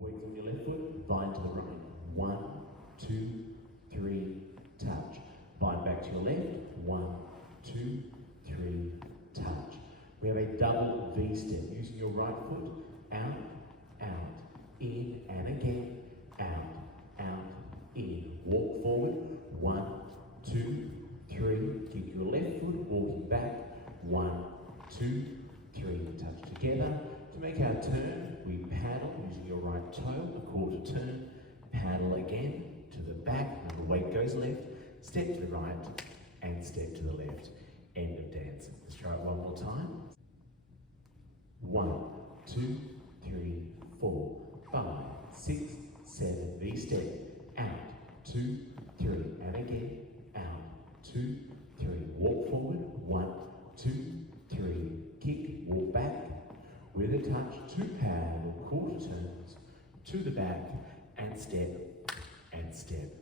Weights on your left foot, bind to the right. 1, 2, 3, touch. Bind back to your left. 1, 2, 3, touch. We have a double V step using your right foot. Out, out, in, and again. Out, out, in. Walk forward. 1, 2, 3. Keep your left foot walking back. 1, 2, 3. Touch together. To make our turn, we paddle using your right toe, a quarter turn. Paddle again to the back. Now the weight goes left. Step to the right and step to the left. End of dancing. Let's try it one more time. 1, 2, 3, 4, 5, 6, 7. V step. Out. 2, 3. And again. Out. 2, 3. Walk forward. 1, 2, 3. Kick. Walk back. With a touch to paddle. Quarter turns. To the back. And step. And step.